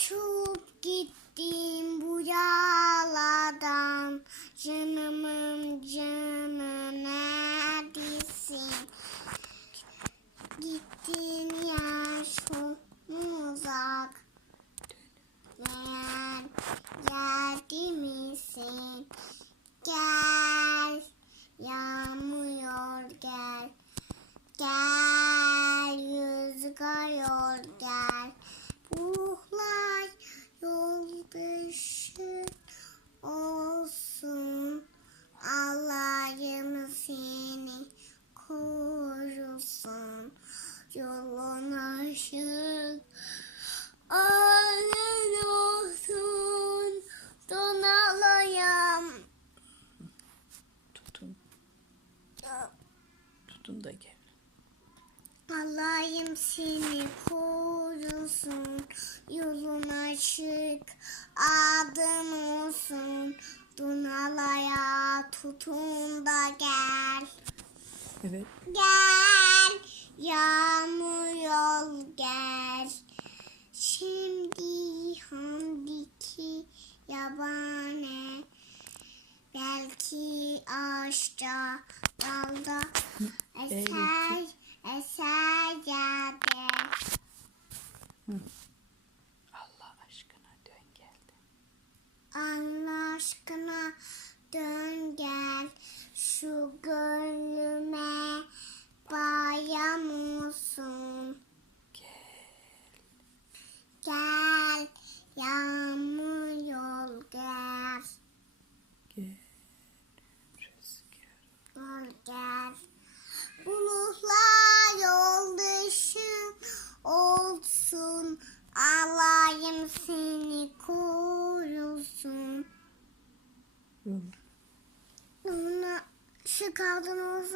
Uçup gittim bu yağlardan Canımın canı neredesin? Gittin yer çok uzak Gel, geldi misin? Gel, yağmıyor gel Gel, rüzgar gel Gel. Allah'ım seni korusun, yolun açık, adın olsun. Dunalaya tutun da gel. Evet. Gel, yağmur yol gel. Şimdi handiki yabane. Belki ağaçta, dalda eser, eser yerde. Allah aşkına dön geldi. Allah aşkına dön gel şu gönlüme bayam olsun. Gel. Gel yağmur yol gel. Gel. Rüzgar. Yol gel. Bulutlar yoldaşım olsun. Allah'ım seni korusun. Ona şu kadın olsun.